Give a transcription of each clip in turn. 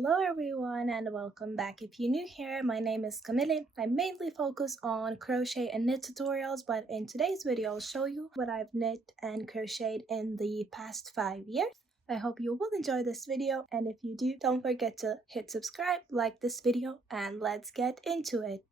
Hello everyone and welcome back. If you're new here, my name is Camille. I mainly focus on crochet and knit tutorials, but in today's video I'll show you what I've knit and crocheted in the past 5 years. I hope you will enjoy this video, and if you do, don't forget to hit subscribe, like this video, and let's get into it.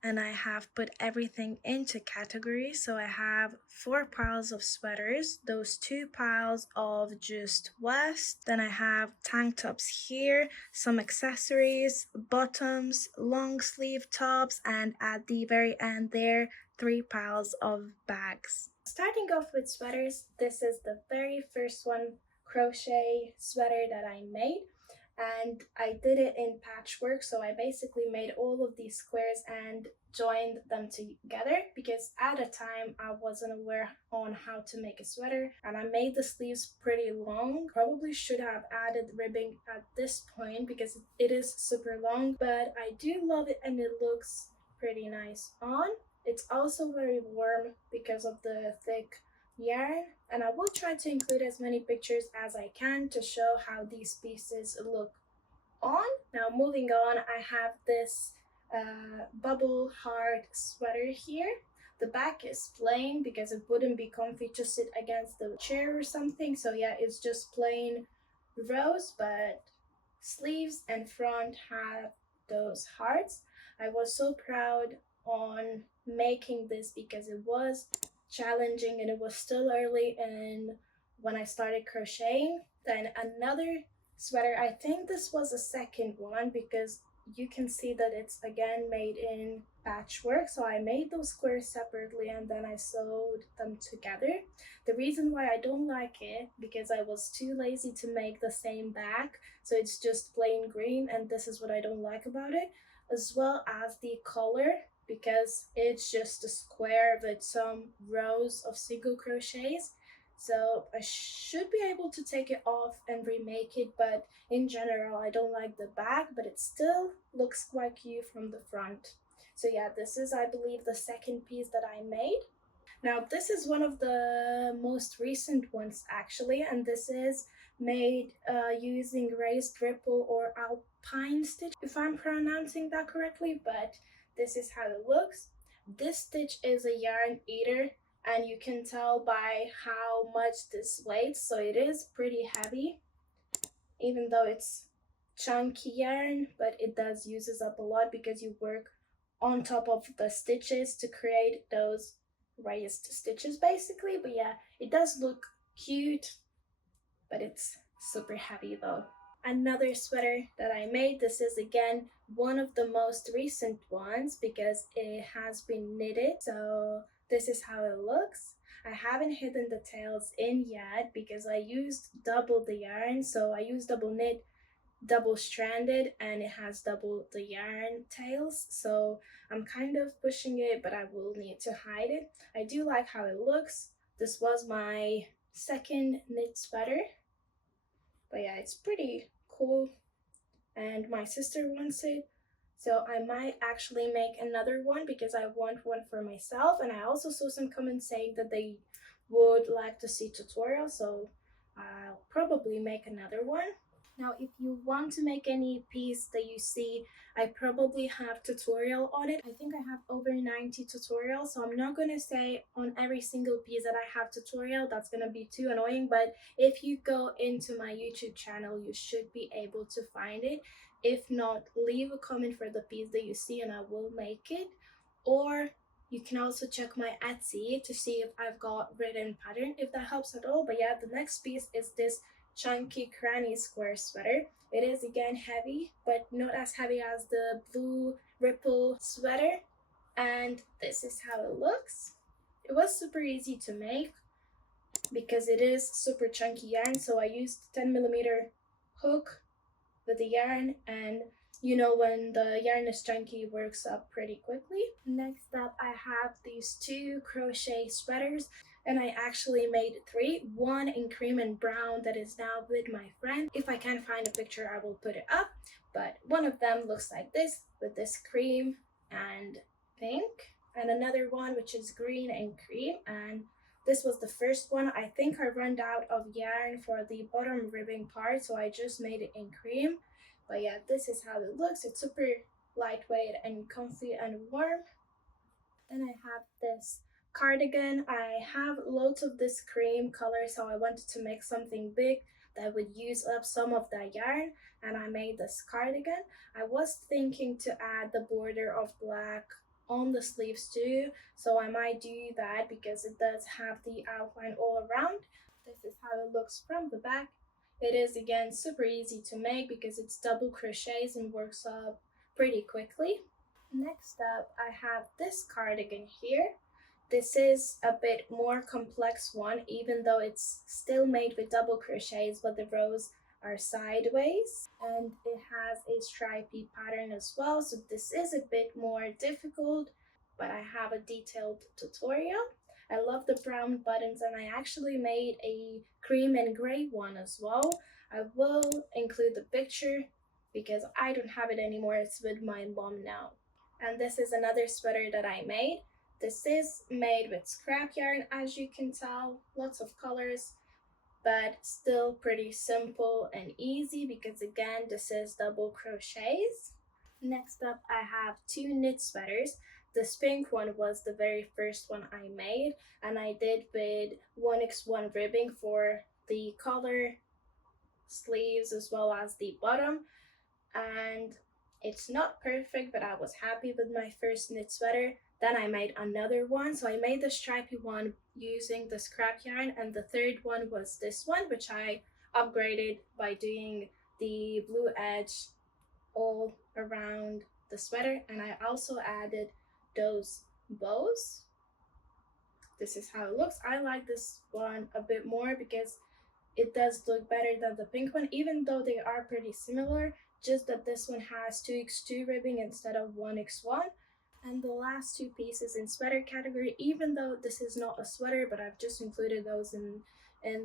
And I have put everything into categories. So I have 4 piles of sweaters, those 2 piles of just vest, then I have tank tops here, some accessories, bottoms, long sleeve tops, and at the very end there, 3 piles of bags. Starting off with sweaters, this is the very first crochet sweater that I made. And I did it in patchwork, so I basically made all of these squares and joined them together because at the time I wasn't aware on how to make a sweater, and I made the sleeves pretty long. Probably should have added ribbing at this point because it is super long, but I do love it and it looks pretty nice on. It's also very warm because of the thick yarn, and I will try to include as many pictures as I can to show how these pieces look on. Now moving on, I have this bubble heart sweater here. The back is plain because it wouldn't be comfy to sit against the chair or something, so yeah, it's just plain rose, but sleeves and front have those hearts. I was so proud on making this because it was challenging and it was still early and when I started crocheting. Then another sweater, I think this was the second one because you can see that it's again made in patchwork. So I made those squares separately and then I sewed them together. The reason why I don't like it because I was too lazy to make the same back, so it's just plain green, and this is what I don't like about it, as well as the color because it's just a square with some rows of single crochets. So I should be able to take it off and remake it, but in general I don't like the back, but it still looks quite cute from the front. So yeah, this is, I believe, the second piece that I made. Now this is one of the most recent ones actually, and this is made using raised ripple or alpine stitch, if I'm pronouncing that correctly, but this is how it looks. This stitch is a yarn eater, and you can tell by how much this weighs, so it is pretty heavy even though it's chunky yarn, but it does uses up a lot because you work on top of the stitches to create those raised stitches basically. But yeah, it does look cute, but it's super heavy though. Another sweater that I made, this is again one of the most recent ones because it has been knitted, so this is how it looks. I haven't hidden the tails in yet because I used double the yarn, so I used double knit, double stranded, and it has double the yarn tails, so I'm kind of pushing it, but I will need to hide it. I do like how it looks. This was my second knit sweater, but yeah, it's pretty cool and my sister wants it, so I might actually make another one because I want one for myself, and I also saw some comments saying that they would like to see tutorials, so I'll probably make another one. Now if you want to make any piece that you see, I probably have tutorial on it. I think I have over 90 tutorials, so I'm not going to say on every single piece that I have tutorial. That's going to be too annoying, but if you go into my YouTube channel, you should be able to find it. If not, leave a comment for the piece that you see and I will make it. Or you can also check my Etsy to see if I've got written pattern, if that helps at all. But yeah, the next piece is this chunky cranny square sweater. It is again heavy, but not as heavy as the blue ripple sweater, and this is how it looks. It was super easy to make because it is super chunky yarn, so I used 10mm hook with the yarn, and you know, when the yarn is chunky, it works up pretty quickly. Next up, I have these 2 crochet sweaters, and I actually made 3. One in cream and brown that is now with my friend. If I can find a picture, I will put it up, but one of them looks like this with this cream and pink, and another one which is green and cream, and This was the first one. I think I ran out of yarn for the bottom ribbing part, so I just made it in cream. But yeah, this is how it looks. It's super lightweight and comfy and warm. Then I have this cardigan. I have loads of this cream color, so I wanted to make something big that would use up some of that yarn, and I made this cardigan. I was thinking to add the border of black on the sleeves too, so I might do that because it does have the outline all around. This is how it looks from the back. It is again super easy to make because it's double crochets and works up pretty quickly. Next up, I have this cardigan here. This is a bit more complex one, even though it's still made with double crochets, but the rows are sideways, and it has a stripy pattern as well, so this is a bit more difficult, but I have a detailed tutorial. I love the brown buttons, and I actually made a cream and gray one as well. I will include the picture because I don't have it anymore, it's with my mom now. And this is another sweater that I made. This is made with scrap yarn, as you can tell, lots of colors, but still pretty simple and easy because again, this is double crochets. Next up, I have two knit sweaters. This pink one was the very first one I made, and I did with 1x1 ribbing for the collar, sleeves, as well as the bottom. And it's not perfect, but I was happy with my first knit sweater. Then I made another one. So I made the stripy one using the scrap yarn, and the third one was this one, which I upgraded by doing the blue edge all around the sweater, and I also added those bows. This is how it looks. I like this one a bit more because it does look better than the pink one, even though they are pretty similar, just that this one has 2x2 ribbing instead of 1x1. And the last two pieces in sweater category, even though this is not a sweater, but I've just included those in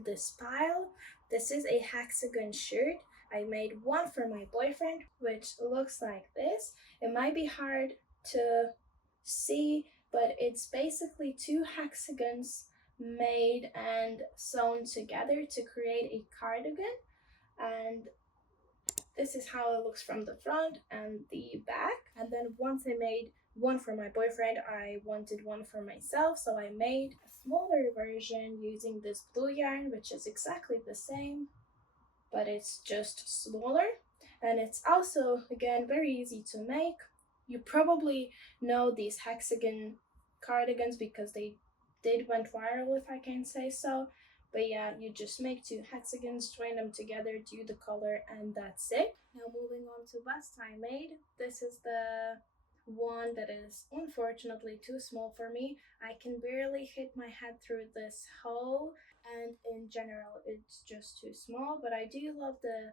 this pile. This is a hexagon shirt. I made one for my boyfriend, which looks like this. It might be hard to see, but it's basically two hexagons made and sewn together to create a cardigan. And this is how it looks from the front and the back. And then once I made one for my boyfriend, I wanted one for myself, so I made a smaller version using this blue yarn, which is exactly the same, but it's just smaller. And it's also, again, very easy to make. You probably know these hexagon cardigans because they did went viral, if I can say so. But yeah, you just make two hexagons, join them together, do the color, and that's it. Now moving on to vest I made. This is the one that is unfortunately too small for me. I can barely hit my head through this hole, and in general it's just too small, but I do love the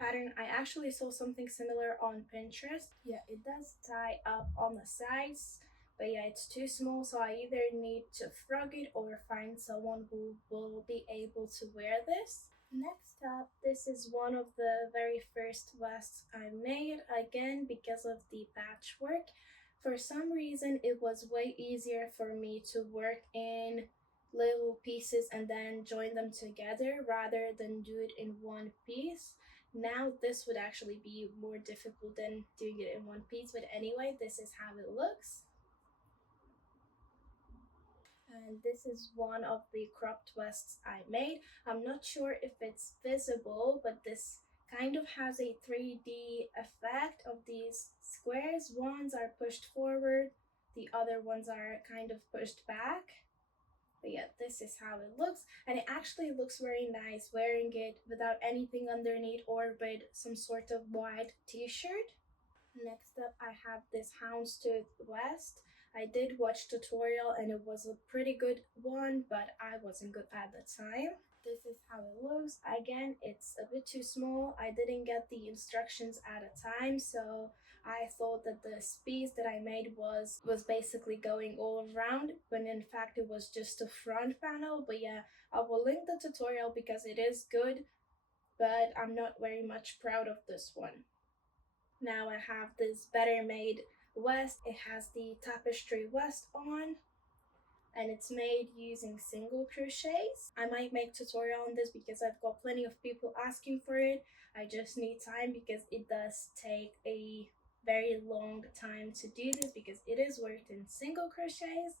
pattern. I actually saw something similar on Pinterest. Yeah, it does tie up on the sides, but yeah, it's too small, so I either need to frog it or find someone who will be able to wear this. Next up, this is one of the very first vests I made, again because of the patchwork. For some reason, it was way easier for me to work in little pieces and then join them together rather than do it in one piece. Now this would actually be more difficult than doing it in one piece, but anyway, this is how it looks. And this is one of the cropped vests I made. I'm not sure if it's visible, but this kind of has a 3D effect of these squares. Ones are pushed forward, the other ones are kind of pushed back. But yeah, this is how it looks, and it actually looks very nice wearing it without anything underneath or with some sort of white t-shirt. Next up, I have this houndstooth vest. I did watch tutorial and it was a pretty good one, but I wasn't good at the time. This is how it looks. Again, it's a bit too small. I didn't get the instructions at a time, so I thought that the piece that I made was basically going all around, when in fact it was just the front panel. But yeah, I will link the tutorial because it is good, but I'm not very much proud of this one. Now I have this better made vest. It has the tapestry vest on, and it's made using single crochets. I might make tutorial on this because I've got plenty of people asking for it. I just need time because it does take a very long time to do this because it is worked in single crochets,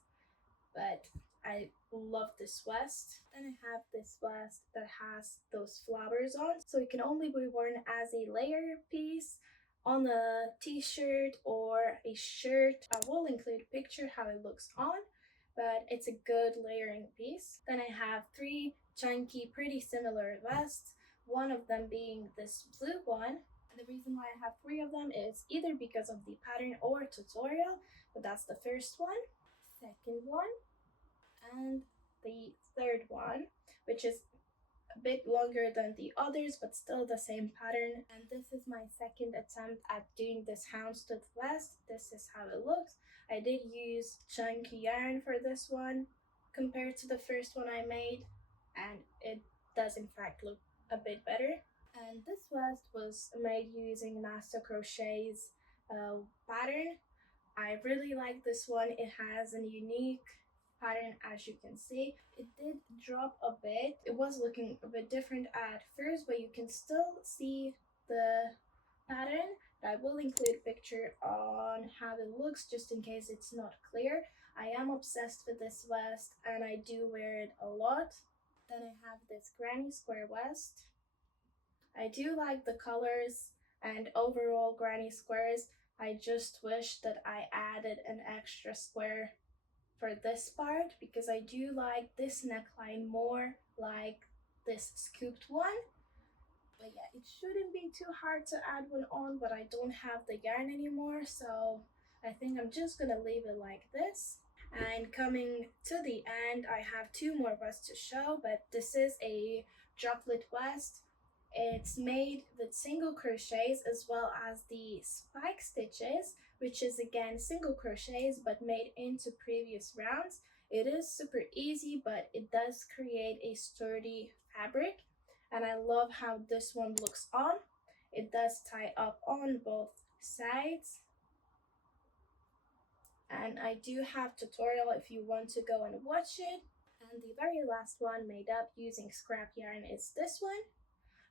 but I love this vest. Then I have this vest that has those flowers on, so it can only be worn as a layer piece on a t-shirt or a shirt. I will include a picture how it looks on, but it's a good layering piece. Then I have three chunky, pretty similar vests, one of them being this blue one. And the reason why I have three of them is either because of the pattern or tutorial, but that's the first one, second one, and the third one, which is a bit longer than the others but still the same pattern. And this is my second attempt at doing this houndstooth vest. This is how it looks. I did use chunky yarn for this one compared to the first one I made, and it does in fact look a bit better. And this vest was made using Nasta Crochet's pattern. I really like this one. It has a unique pattern, as you can see. It did drop a bit. It was looking a bit different at first, but you can still see the pattern. I will include a picture on how it looks just in case it's not clear. I am obsessed with this vest and I do wear it a lot. Then I have this granny square vest. I do like the colors and overall granny squares. I just wish that I added an extra square for this part because I do like this neckline more like this scooped one. But yeah, it shouldn't be too hard to add one on, but I don't have the yarn anymore, so I think I'm just gonna leave it like this. And coming to the end, I have two more vests to show, but this is a droplet vest. It's made with single crochets as well as the spike stitches, which is again single crochets but made into previous rounds. It is super easy, but it does create a sturdy fabric, and I love how this one looks on. It does tie up on both sides, and I do have tutorial if you want to go and watch it. And the very last one made up using scrap yarn is this one.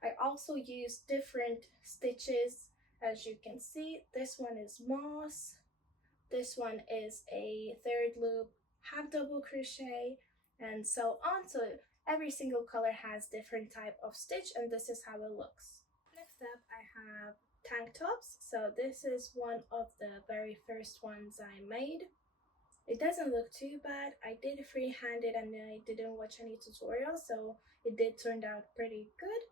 I also use different stitches, as you can see. This one is moss, this one is a third loop half double crochet, and so on. So every single color has different type of stitch, and this is how it looks. Next up I have tank tops. So this is one of the very first ones I made. It doesn't look too bad. I did freehand it and I didn't watch any tutorials, so it did turn out pretty good.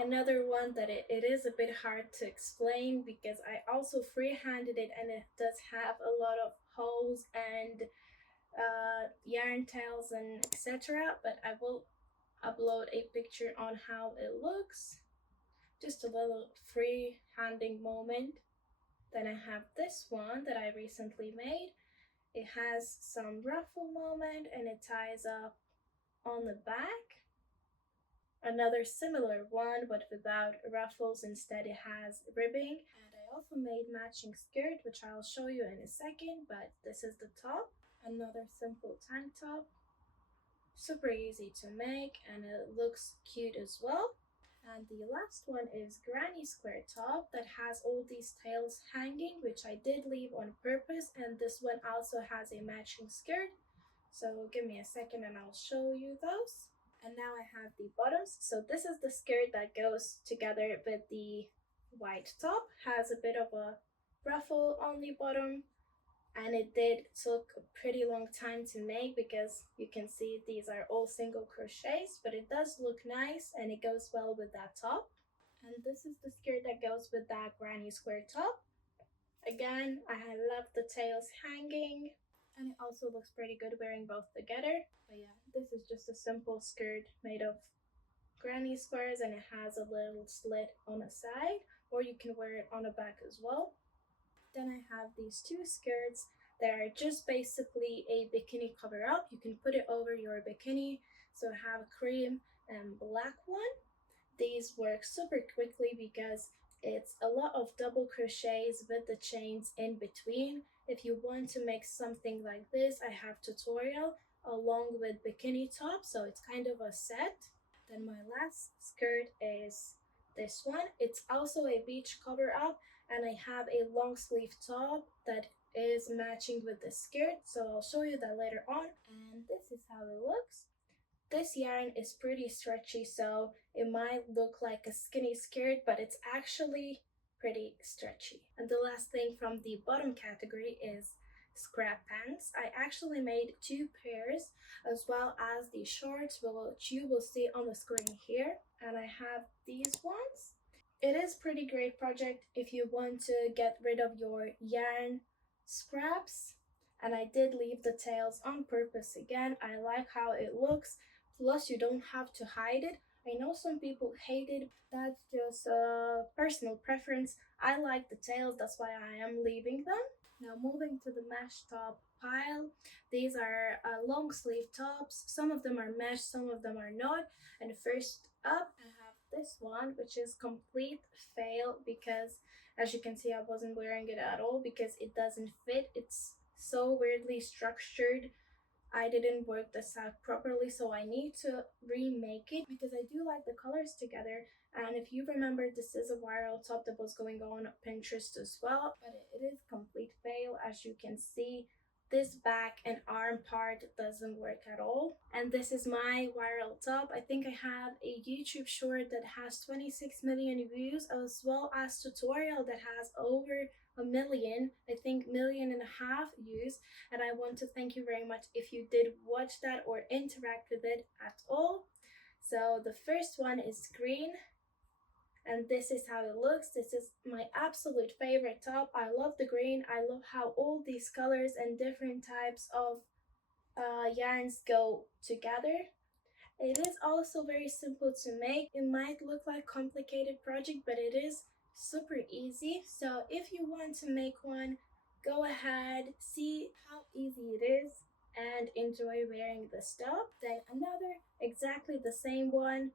Another one that it is a bit hard to explain because I also freehanded it and it does have a lot of holes and yarn tails and etc. But I will upload a picture on how it looks. Just a little freehanding moment. Then I have this one that I recently made. It has some ruffle moment and it ties up on the back. Another similar one but without ruffles, instead it has ribbing. And I also made matching skirt, which I'll show you in a second, but this is the top. Another simple tank top, super easy to make and it looks cute as well. And the last one is granny square top that has all these tails hanging, which I did leave on purpose, and this one also has a matching skirt. So give me a second and I'll show you those. And now I have the bottoms. So this is the skirt that goes together with the white top. Has a bit of a ruffle on the bottom, and it did took a pretty long time to make because you can see these are all single crochets, but it does look nice and it goes well with that top. And this is the skirt that goes with that granny square top. Again, I love the tails hanging, and it also looks pretty good wearing both together. But yeah, this is just a simple skirt made of granny squares and it has a little slit on the side, or you can wear it on the back as well. Then I have these two skirts that are just basically a bikini cover up. You can put it over your bikini. So I have a cream and black one. These work super quickly because it's a lot of double crochets with the chains in between. If you want to make something like this, I have tutorial. along with bikini top, so it's kind of a set. Then my last skirt is this one. It's also a beach cover up, and I have a long sleeve top that is matching with the skirt, so I'll show you that later on. And this is how it looks. This yarn is pretty stretchy, so it might look like a skinny skirt, but it's actually pretty stretchy. And the last thing from the bottom category is scrap pants. I actually made 2 pairs, as well as the shorts, which you will see on the screen here. And I have these ones. It is pretty great project if you want to get rid of your yarn scraps. And I did leave the tails on purpose again. I like how it looks. Plus, you don't have to hide it. I know some people hate it. That's just a personal preference. I like the tails, that's why I am leaving them. Now moving to the mesh top pile. These are long sleeve tops. Some of them are mesh, some of them are not. And first up, I have this one, which is complete fail because, as you can see, I wasn't wearing it at all because it doesn't fit. It's so weirdly structured. I didn't work this out properly, so I need to remake it because I do like the colors together. And if you remember, this is a viral top that was going on Pinterest as well, but it is complete fail. As you can see, this back and arm part doesn't work at all. And this is my viral top. I think I have a YouTube short that has 26 million views, as well as tutorial that has over a million, I think 1.5 million views. And I want to thank you very much if you did watch that or interact with it at all. So the first one is green, and this is how it looks. This is my absolute favorite top. I love the green. I love how all these colors and different types of yarns go together. It is also very simple to make. It might look like a complicated project, but it is super easy. So if you want to make one, go ahead, see how easy it is, and enjoy wearing the stuff. Then another exactly the same one,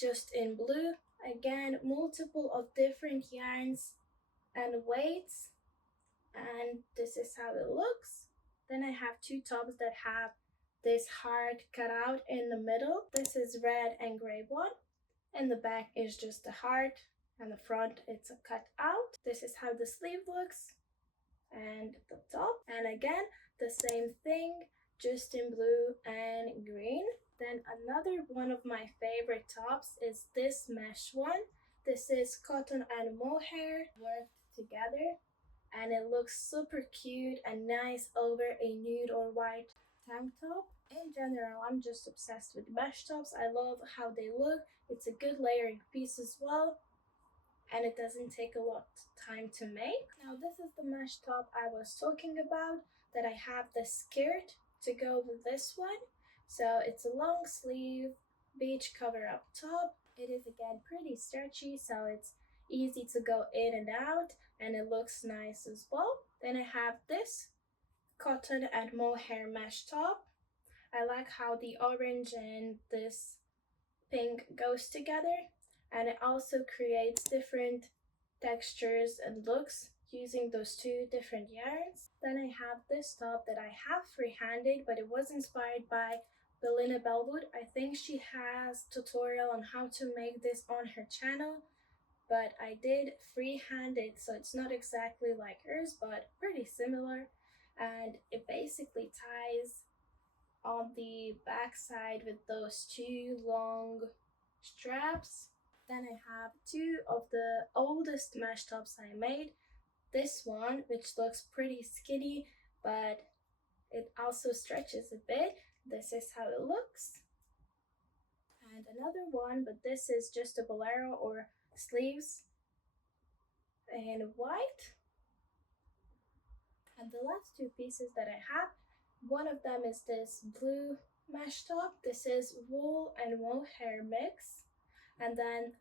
just in blue. Again, multiple of different yarns and weights, and this is how it looks. Then I have 2 tops that have this heart cut out in the middle. This is red and gray one, and the back is just the heart, and the front it's a cut out. This is how the sleeve looks, and the top. And again, the same thing, just in blue and green. Then another one of my favorite tops is this mesh one. This is cotton and mohair worked together, and it looks super cute and nice over a nude or white tank top. In general, I'm just obsessed with mesh tops. I love how they look. It's a good layering piece as well, and it doesn't take a lot of time to make. Now this is the mesh top I was talking about, that I have the skirt to go with this one. So it's a long sleeve beach cover up top. It is again pretty stretchy, so it's easy to go in and out, and it looks nice as well. Then I have this cotton and mohair mesh top. I like how the orange and this pink goes together, and it also creates different textures and looks using those 2 different yarns. Then I have this top that I have freehanded, but it was inspired by Belinda Bellwood. I think she has tutorial on how to make this on her channel, but I did freehand it, so it's not exactly like hers, but pretty similar. And it basically ties on the back side with those 2 long straps. Then I have 2 of the oldest mesh tops I made. This one, which looks pretty skinny, but it also stretches a bit. This is how it looks. And another one, but this is just a bolero or sleeves in white. And the last 2 pieces that I have, one of them is this blue mesh top. This is wool and mohair mix. And then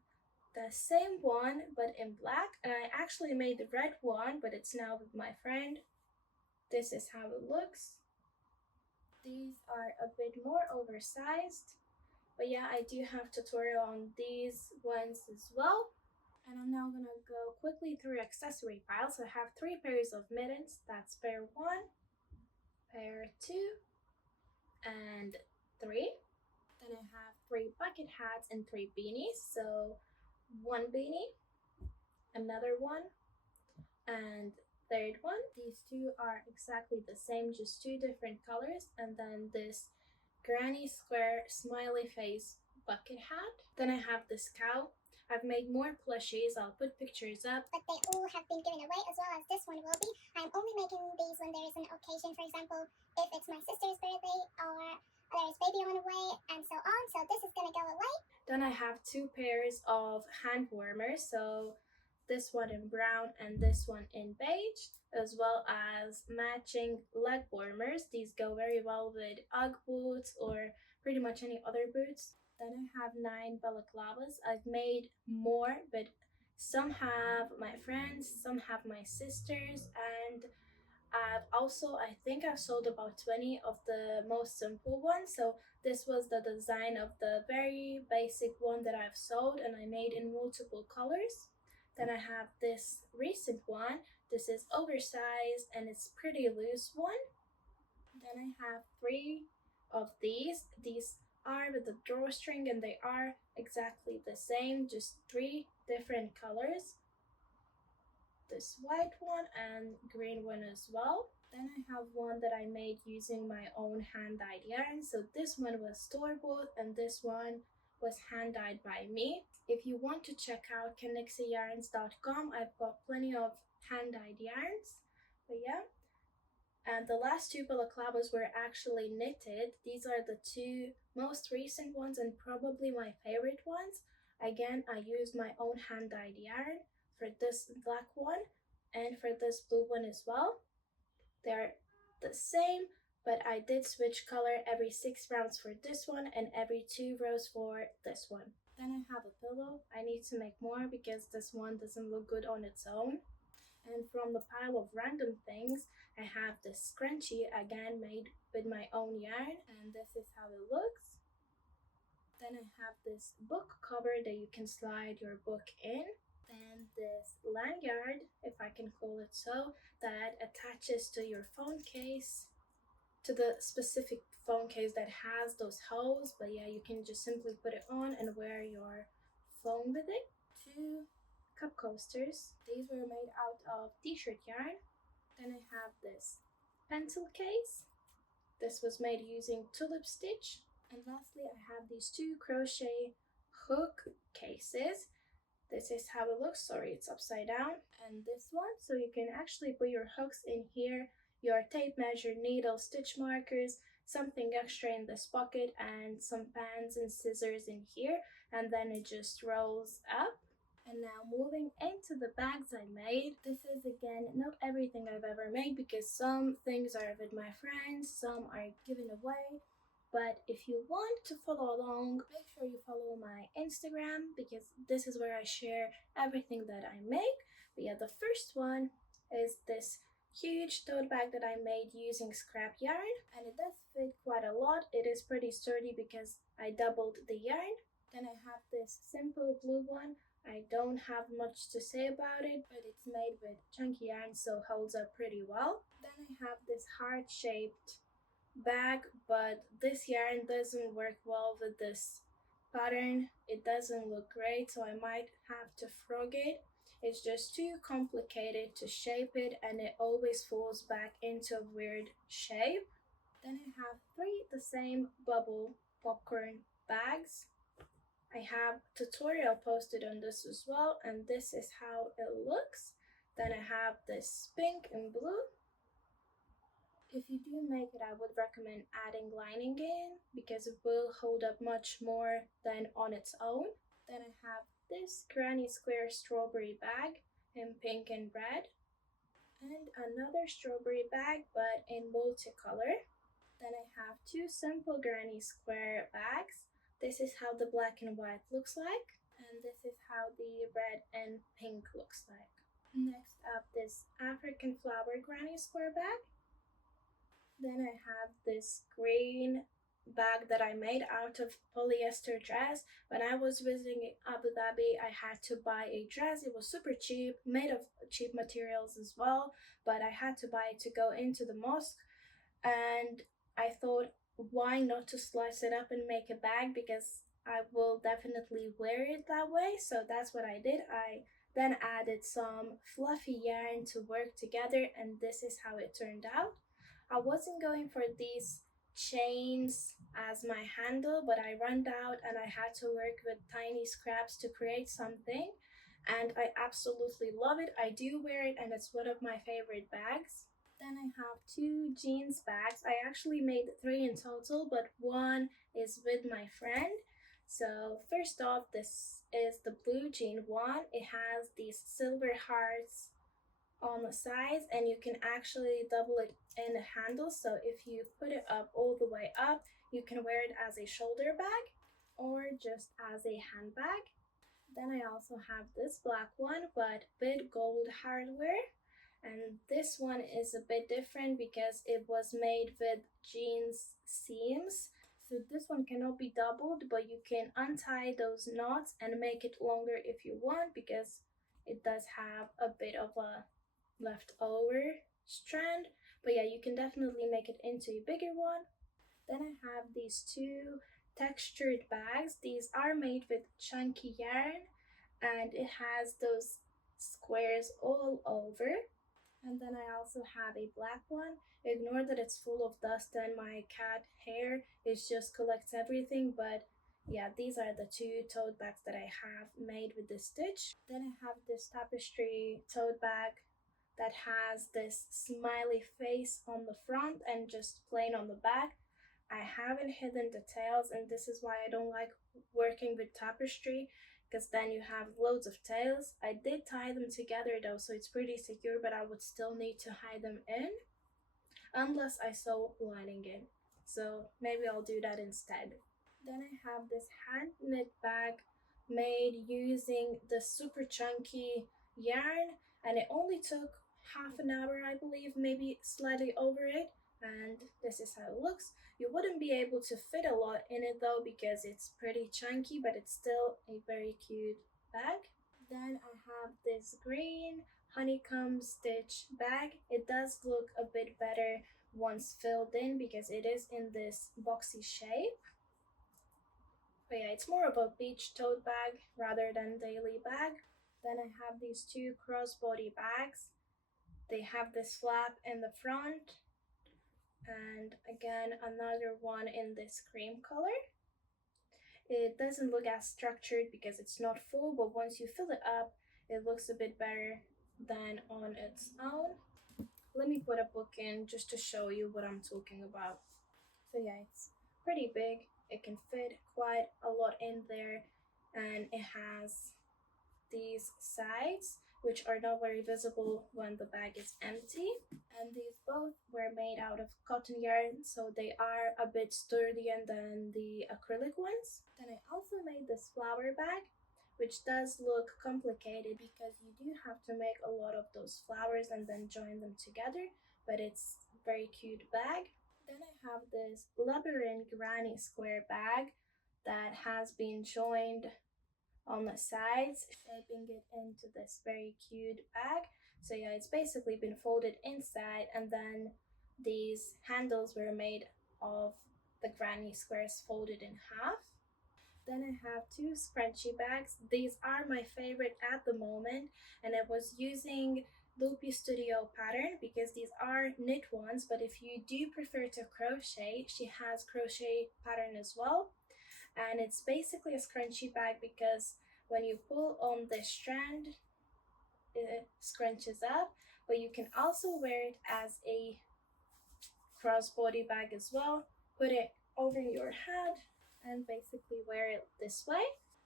the same one but in black, and I actually made the red one, but it's now with my friend. This is how it looks. These are a bit more oversized, but yeah, I do have tutorial on these ones as well. And I'm now gonna go quickly through accessory piles. So I have 3 pairs of mittens. That's pair 1, pair 2, and 3. Then I have 3 bucket hats and 3 beanies. So 1 beanie, another one, and third one. These 2 are exactly the same, just 2 different colors. And then this granny square smiley face bucket hat. Then I have this cow. I've made more plushies, I'll put pictures up. But they all have been given away, as well as this one will be. I'm only making these when there is an occasion, for example, if it's my sister's birthday or there is baby on the way and so on, so this is gonna go away. Then I have 2 pairs of hand warmers, so this one in brown and this one in beige, as well as matching leg warmers. These go very well with UGG boots or pretty much any other boots. Then I have 9 balaclavas. I've made more, but some have my friends, some have my sisters, and I think I've sold about 20 of the most simple ones. So this was the design of the very basic one that I've sold, and I made in multiple colors. Then I have this recent one. This is oversized and it's pretty loose one. Then I have 3 of these. These are with the drawstring and they are exactly the same, just 3 different colors. This white one and green one as well. Then I have one that I made using my own hand-dyed yarn. So this one was store-bought and this one was hand-dyed by me. If you want to check out KenikseYarns.com, I've got plenty of hand-dyed yarns. But yeah. And the last 2 balaclavas were actually knitted. These are the 2 most recent ones and probably my favorite ones. Again, I used my own hand-dyed yarn for this black one and for this blue one as well. They're the same, but I did switch color every 6 rounds for this one and every 2 rows for this one. Then I have a pillow. I need to make more because this one doesn't look good on its own. And from the pile of random things, I have this scrunchie, again made with my own yarn, and this is how it looks. Then I have this book cover that you can slide your book in. Then this lanyard, if I can call it so, that attaches to your phone case, to the specific phone case that has those holes. But yeah, you can just simply put it on and wear your phone with it. 2 cup coasters. These were made out of t-shirt yarn. Then I have this pencil case. This was made using tulip stitch. And lastly, I have these 2 crochet hook cases. This is how it looks. Sorry, it's upside down. And this one, so you can actually put your hooks in here, your tape measure, needle, stitch markers, something extra in this pocket, and some pans and scissors in here, and then it just rolls up. And now moving into the bags I made. This is again not everything I've ever made because some things are with my friends, some are given away. But if you want to follow along, make sure you follow my Instagram because this is where I share everything that I make. But yeah, the first one is this huge tote bag that I made using scrap yarn, and it does fit quite a lot. It is pretty sturdy because I doubled the yarn. Then I have this simple blue one. I don't have much to say about it, but it's made with chunky yarn, so holds up pretty well. Then I have this heart-shaped bag, but this yarn doesn't work well with this pattern. It doesn't look great, so I might have to frog it. It's just too complicated to shape it and it always falls back into a weird shape. Then I have 3 the same bubble popcorn bags. I have tutorial posted on this as well, and this is how it looks. Then I have this pink and blue. If you do make it, I would recommend adding lining in because it will hold up much more than on its own. Then I have this granny square strawberry bag in pink and red, and another strawberry bag but in multicolor. Then I have 2 simple granny square bags. This is how the black and white looks like, and this is how the red and pink looks like. Next up, this African flower granny square bag. Then I have this green bag that I made out of polyester dress. When I was visiting Abu Dhabi, I had to buy a dress. It was super cheap, made of cheap materials as well, but I had to buy it to go into the mosque. And I thought, why not to slice it up and make a bag, because I will definitely wear it that way. So that's what I did. I then added some fluffy yarn to work together, and this is how it turned out. I wasn't going for these chains as my handle, but I ran out and I had to work with tiny scraps to create something, and I absolutely love it. I do wear it and it's one of my favorite bags. Then I have two jeans bags. I actually made three in total, but one is with my friend. So first off, this is the blue jean one. It has these silver hearts on the sides, and you can actually double it in the handle. So if you put it up all the way up, you can wear it as a shoulder bag or just as a handbag. Then I also have this black one, but with gold hardware. And this one is a bit different because it was made with jeans seams. So this one cannot be doubled, but you can untie those knots and make it longer if you want, because it does have a bit of a leftover strand. But yeah, you can definitely make it into a bigger one. Then I have these two textured bags. These are made with chunky yarn, and it has those squares all over. And then I also have a black one. Ignore that it's full of dust and my cat hair. It just collects everything, but yeah, these are the two tote bags that I have made with this stitch. Then I have this tapestry tote bag that has this smiley face on the front and just plain on the back. I haven't hidden the tails, and this is why I don't like working with tapestry, because then you have loads of tails. I did tie them together though, so it's pretty secure, but I would still need to hide them in unless I sew lining in. So maybe I'll do that instead. Then I have this hand knit bag made using the super chunky yarn, and it only took half an hour, I believe, maybe slightly over it. And this is how it looks. You wouldn't be able to fit a lot in it though, because it's pretty chunky, but it's still a very cute bag. Then I have this green honeycomb stitch bag. It does look a bit better once filled in because it is in this boxy shape. But yeah, it's more of a beach tote bag rather than daily bag. Then I have these two crossbody bags. They have this flap in the front, and again another one in this cream color. It doesn't look as structured because it's not full, but once you fill it up, it looks a bit better than on its own. Let me put a book in just to show you what I'm talking about. So yeah, it's pretty big. It can fit quite a lot in there, and it has these sides which are not very visible when the bag is empty. And these both were made out of cotton yarn, so they are a bit sturdier than the acrylic ones. Then I also made this flower bag, which does look complicated because you do have to make a lot of those flowers and then join them together, but it's a very cute bag. Then I have this labyrinth granny square bag that has been joined on the sides, shaping it into this very cute bag. So yeah, it's basically been folded inside, and then these handles were made of the granny squares folded in half. Then I have two scrunchie bags. These are my favorite at the moment, and I was using Loopy Studio pattern because these are knit ones, but if you do prefer to crochet, she has crochet pattern as well. And it's basically a scrunchie bag because when you pull on the strand, it scrunches up, but you can also wear it as a crossbody bag as well. Put it over your head and basically wear it this way,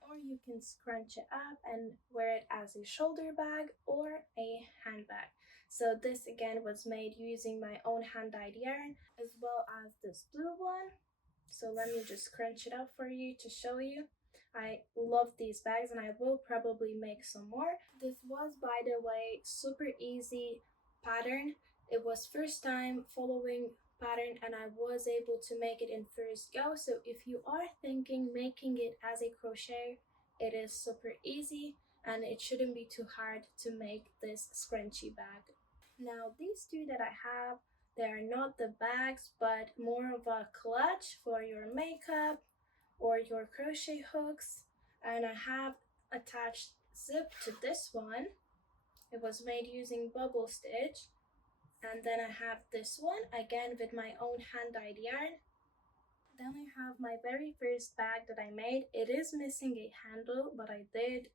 or you can scrunch it up and wear it as a shoulder bag or a handbag. So this again was made using my own hand-dyed yarn, as well as this blue one. So let me just crunch it up for you to show you. I love these bags and I will probably make some more. This was, by the way, super easy pattern. It was first time following pattern and I was able to make it in first go. So if you are thinking making it as a crochet, it is super easy and it shouldn't be too hard to make this scrunchie bag. Now these two that I have, They are not the bags, but more of a clutch for your makeup or your crochet hooks. And I have attached zip to this one. It was made using bubble stitch. And then I have this one, again with my own hand-dyed yarn. Then I have my very first bag that I made. It is missing a handle, but I did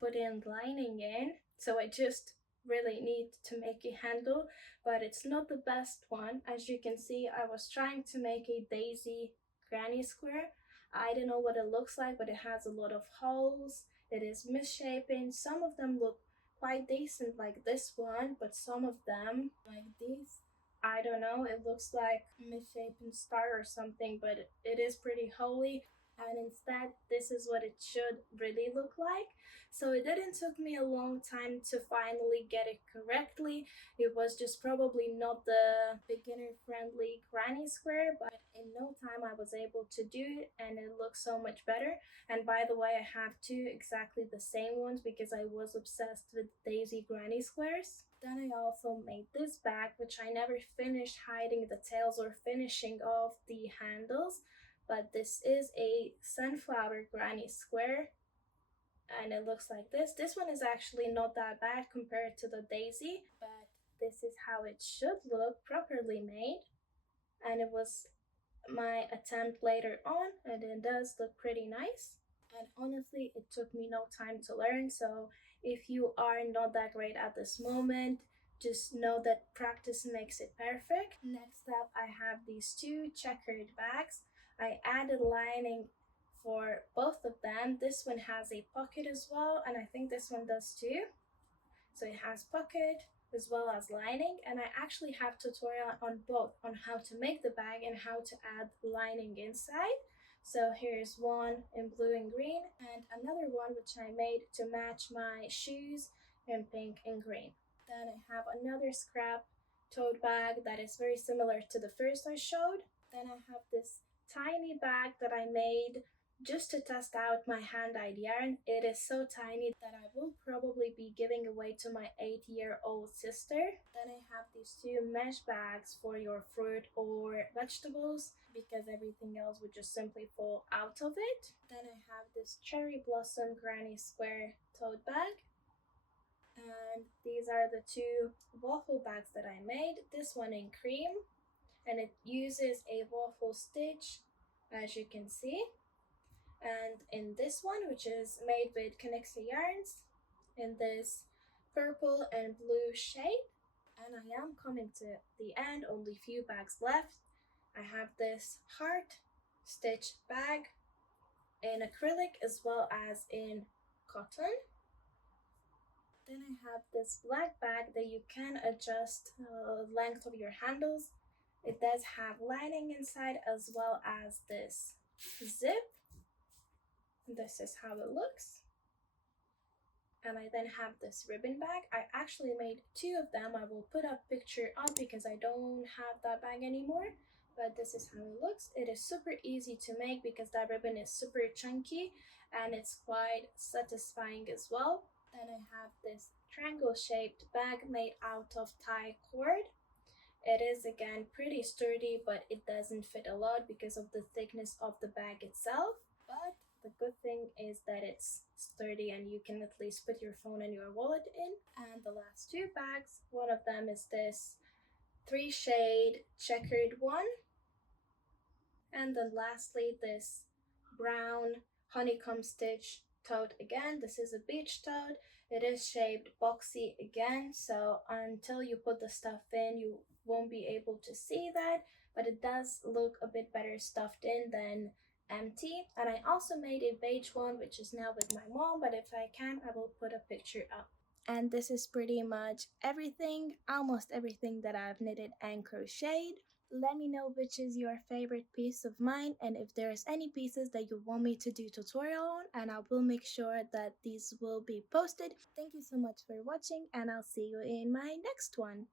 put in lining in, so I just really need to make a handle, but it's not the best one. As you can see, I was trying to make a daisy granny square. I don't know what it looks like, but it has a lot of holes. It is misshapen. Some of them look quite decent like this one, but some of them like these, I don't know, it looks like misshapen star or something, but it is pretty holy. And instead, this is what it should really look like. So it didn't took me a long time to finally get it correctly. It was just probably not the beginner friendly granny square, but in no time I was able to do it and it looks so much better. And by the way, I have two exactly the same ones because I was obsessed with daisy granny squares. Then I also made this bag, which I never finished hiding the tails or finishing off the handles, but this is a sunflower granny square and it looks like this. This one is actually not that bad compared to the daisy, but this is how it should look properly made. And it was my attempt later on, and it does look pretty nice. And honestly, it took me no time to learn, so if you are not that great at this moment, just know that practice makes it perfect. Next up, I have these two checkered bags. I added lining for both of them. This one has a pocket as well, and I think this one does too. So it has pocket as well as lining, and I actually have tutorial on both, on how to make the bag and how to add lining inside. So here's one in blue and green, and another one which I made to match my shoes in pink and green. Then I have another scrap tote bag that is very similar to the first I showed. Then I have this tiny bag that I made just to test out my hand-dyed yarn. It is so tiny that I will probably be giving away to my 8-year-old sister. Then I have these two mesh bags for your fruit or vegetables because everything else would just simply fall out of it. Then I have this cherry blossom granny square tote bag. And these are the two waffle bags that I made. This one in cream, and it uses a waffle stitch, as you can see. And in this one, which is made with Kenikse yarns, in this purple and blue shade. And I am coming to the end, only few bags left. I have this heart stitch bag in acrylic as well as in cotton. Then I have this black bag that you can adjust the length of your handles. It does have lining inside as well as this zip. This is how it looks. And I then have this ribbon bag. I actually made two of them. I will put a picture up because I don't have that bag anymore. But this is how it looks. It is super easy to make because that ribbon is super chunky and it's quite satisfying as well. Then I have this triangle shaped bag made out of tie cord. It is again pretty sturdy, but it doesn't fit a lot because of the thickness of the bag itself. But the good thing is that it's sturdy and you can at least put your phone and your wallet in. And the last two bags, one of them is this 3-shade checkered one. And then lastly, this brown honeycomb stitch tote again. This is a beach tote. It is shaped boxy again, so until you put the stuff in, you won't be able to see that, but it does look a bit better stuffed in than empty. And I also made a beige one, which is now with my mom, but if I can, I will put a picture up. And this is pretty much everything, almost everything that I've knitted and crocheted. Let me know which is your favorite piece of mine and if there's any pieces that you want me to do tutorial on, and I will make sure that these will be posted. Thank you so much for watching and I'll see you in my next one.